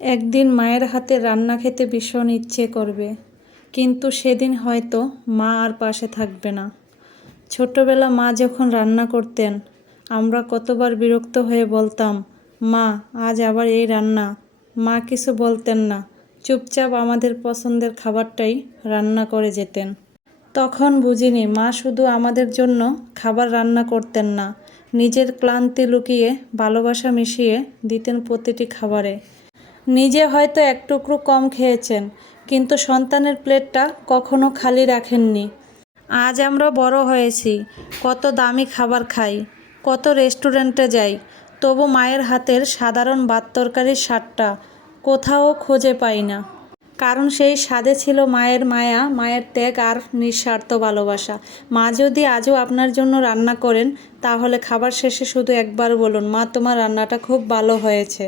একদিন মায়ের হাতে রান্না খেতে ভীষণ ইচ্ছে করবে, কিন্তু সেদিন হয়তো মা আর পাশে থাকবে না। ছোটবেলা মা যখন রান্না করতেন, আমরা কতবার বিরক্ত হয়ে বলতাম, মা আজ আবার এই রান্না। মা কিছু বলতেন না, চুপচাপ আমাদের পছন্দের খাবারটাই রান্না করে যেতেন। তখন বুঝিনি মা শুধু আমাদের জন্য খাবার রান্না করতেন না, নিজের ক্লান্তি লুকিয়ে ভালোবাসা মিশিয়ে দিতেন প্রতিটি খাবারে। নিজে হয়তো এক টুকরো কম খেয়েছেন, কিন্তু সন্তানের প্লেটটা কখনো খালি রাখেননি। আজ আমরা বড় হয়েছি, কত দামি খাবার খাই, কত রেস্টুরেন্টে যাই, তবু মায়ের হাতের সাধারণ ভাত তরকারির স্বাদটা কোথাও খুঁজে পাই না। কারণ সেই স্বাদে ছিল মায়ের মায়া, মায়ের ত্যাগ আর নিঃস্বার্থ ভালোবাসা। মা যদি আজও আপনার জন্য রান্না করেন, তাহলে খাবার শেষে শুধু একবার বলুন, মা তোমার রান্নাটা খুব ভালো হয়েছে।